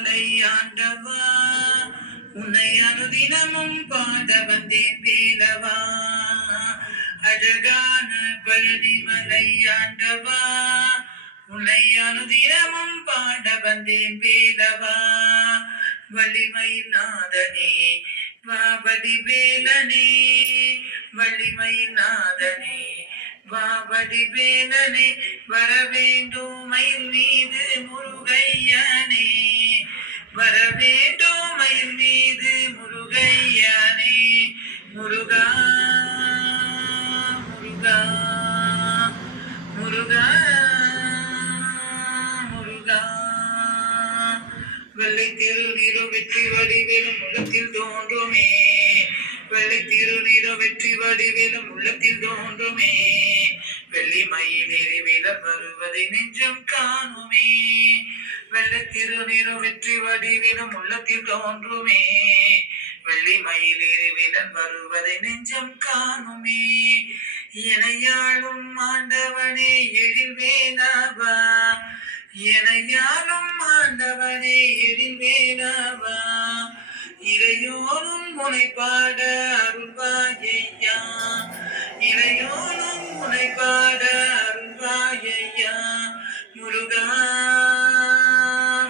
மலை ஆண்டவா உன்னை அனுதினமும் பாட வந்தேன் வேலவா. அழகான பழனி மலை ஆண்டவா உன்னை அனுதினமும் பாட வந்தேன் வேலவா. வலிமையின் நாதனே வாவடி வேலனே, வலிமையின் நாதனே வாவடி வேலனே, வரவேண்டும் மயில் மீது முருகையனே, வரவேண்டும் மயில் மீது முருகையனே. முருகா முருகா முருகா முருகா. வெள்ளை திருநீரோ வெற்றி வடிவேலும் உள்ளத்தில் தோன்றுமே, வெள்ளை திருநீரோ வெற்றி வடிவேலும் உள்ளத்தில் தோன்றுமே. வெள்ளி மயிலேறி வீரர் வருவதை நெஞ்சம் காணுமே, வெள்ளை திருநீரோ வெற்றி வடிவேலும் உள்ளத்தில் தோன்றுமே. வெள்ளி மயிலேறி வீரர் வருவதை நெஞ்சம் காணுமே. எனையாளும் ஆண்டவனே எழில் வேலவா, எனையாளும் ஆண்டவனே எழில் வேலவா. இளையோனும் முனை பாட அருள்வாயையா, இளையோனும் முனை பாட அருள்வாயையா. முருகா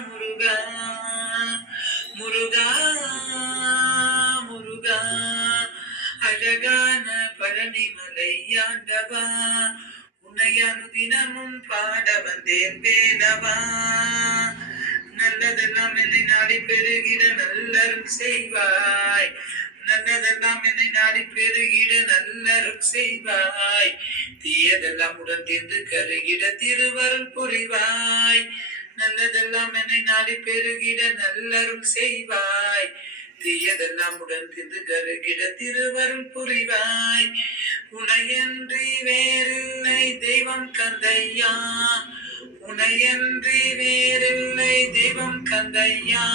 முருகா முருகா முருகா. அழகான பழனி மலை ஆண்டவா உன்னை அனுதினமும் பாட வந்தேன் வேலவா. நல்லதெல்லாம் என்னை நாடி பெருகிட நல்லருள் செய்வாய், நல்லதெல்லாம் என்னை நாடி பெருகிட நல்லருள் செய்வாய். தீயதெல்லாம் உடன் தீர்ந்து கருகிட திருவருள் புரிவாய், நல்லதெல்லாம் என்னை நாடி பெருகிட நல்லருள் செய்வாய். தீயதெல்லாம் உடன் தீர்ந்து கருகிட திருவருள் புரிவாய். உனையன்றி வேறில்லை தெய்வம் கந்தையா, உனையன்றி வேறில்லை தெய்வம் கந்தையா.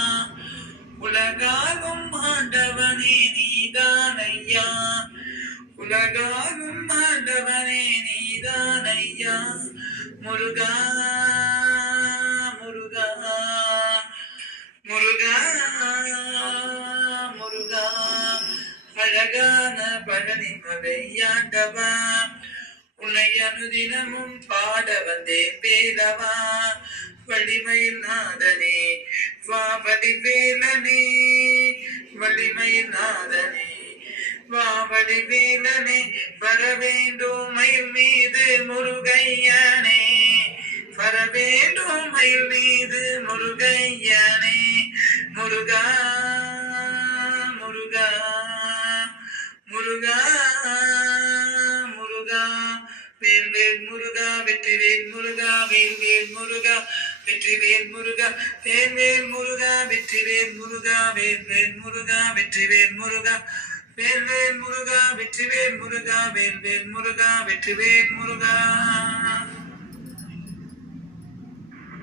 உலகாலும் ஆண்டவனே நீதானையா, உலகாலும் ஆண்டவனே நீதானையா. முருகா முருகா முருகா முருகா. அழகான பழனி மலை ஆண்டவா உன்னை அனுதினமும் பாட வந்தேன் வேலவா. வலிமையின் நாதனே வாவடி வேலனே, வலிமையின் நாதனே வாவடி வேலனே, வரவேண்டும் மயில் மீது முருகையனே, வரவேண்டும் மயில் மீது முருகையனே. முருகா முருகா முருகா முருகா. வேல்வேல் முருகா வெற்றிவேல் முருகா, வேல்வேல் முருகா வெற்றிவேல் முருகா, வேல்வேல் முருகா வெற்றிவேல் முருகா, வேல்வேல் முருகா வெற்றிவேல் முருகா, வேல்வேல் முருகா வெற்றிவேல் முருகா, வேல்வேல் முருகா வெற்றிவேல் முருகா.